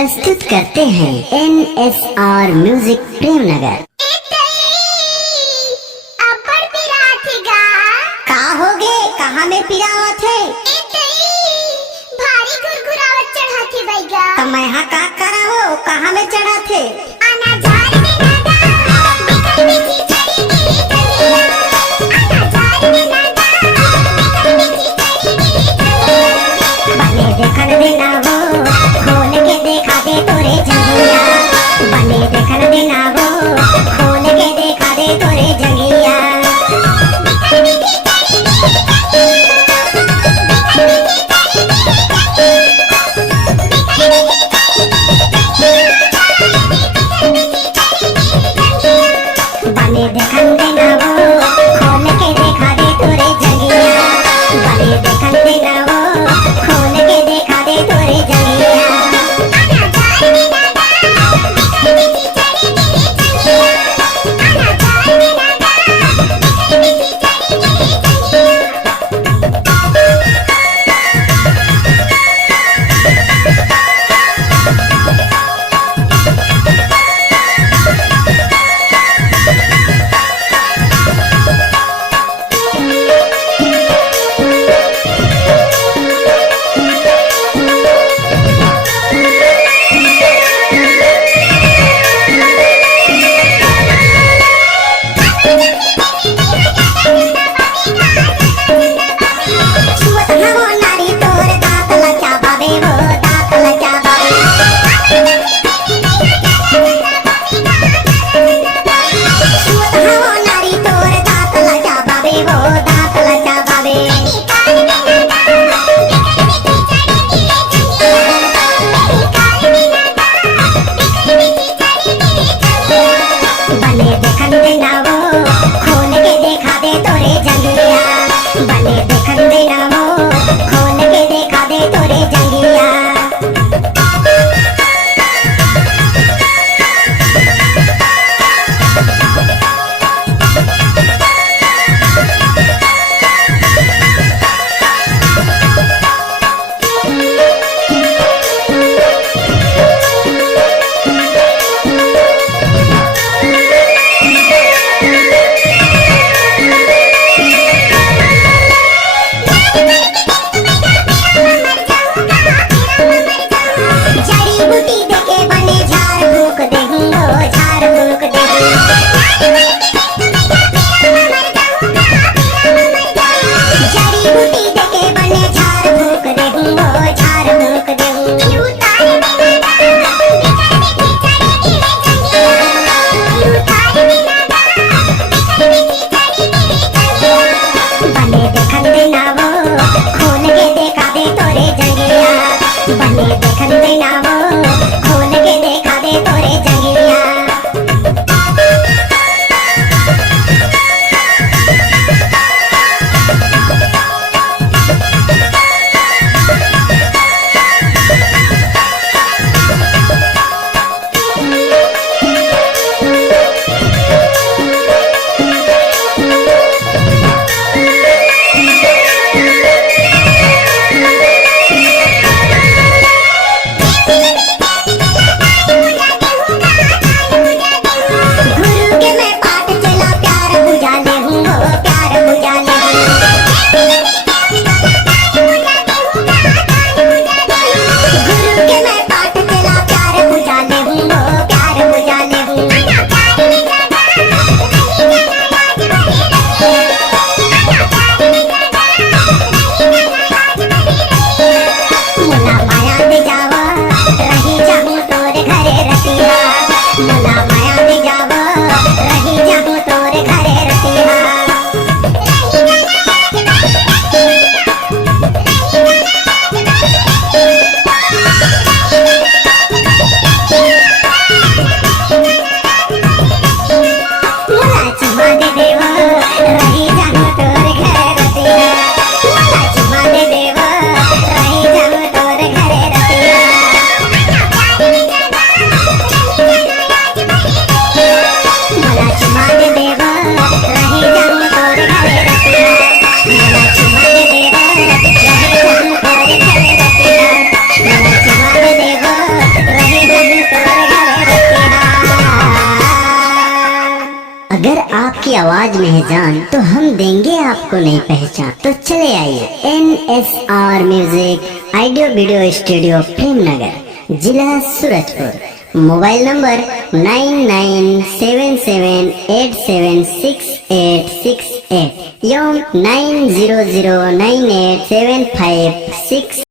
प्रस्तुत करते हैं NSR म्यूजिक प्रेमनगर। का होगे कहाँ में पिरावत है? भारी गुरगुरावत चढ़ा थे भैया। तो मैं यहाँ का करा हो कहाँ में चढ़ा थे? आना जार में नादा, बिकर में की चढ़ी की चलिया। आना जार में नादा, बिकर में की चढ़ी की चलिया। बने देखन देना वो, खोल के देखा दे तोरे जंगिया। बने देखन देना वो, खोल के देखा दे तोरे जंगिया। बिकर में की चढ़ी की चलिया। बिकर में की चढ़ी की चलिया। बने देखन देना वो, खोल के देखा दे तोरे जंगिया। बने देखन देना वो, खोल के देखा दे तोरे जंगिया। आना जार में नादा, बिकर में की चढ़ी की चलिया। आना जार में नादा, बिकर में की चढ़ी की चलिया। छुअत हवो नारी तोर दांत लचा बाबे वो, दांत लचा बाबे। छुअत हवो नारी तोर दांत लचा बाबे वो, दांत लचा बाबे। बने देखन देना वो, खोल के देखा दे तोरे जंगिया। बने देखन देना वो, खोल के देखा दे तोरे जंगिया। जड़ी बूटी देके बने झाड़ फूक देहूंगो, झाड़ फूक देहूंगो। जड़ी बूटी देके बने झाड़ फूक देहूंगो, झाड़ फूक देहूंगो। बने देखन देना वो, खोल के देखा दे तोरे जंगिया। बने देखन देना वो, खोल आवाज में है जान तो हम देंगे आपको नई पहचान। तो चले आइए NSR music audio video studio Premnagar, जिला सूरजपुर। मोबाइल नंबर 9977876868 एवं 9009875756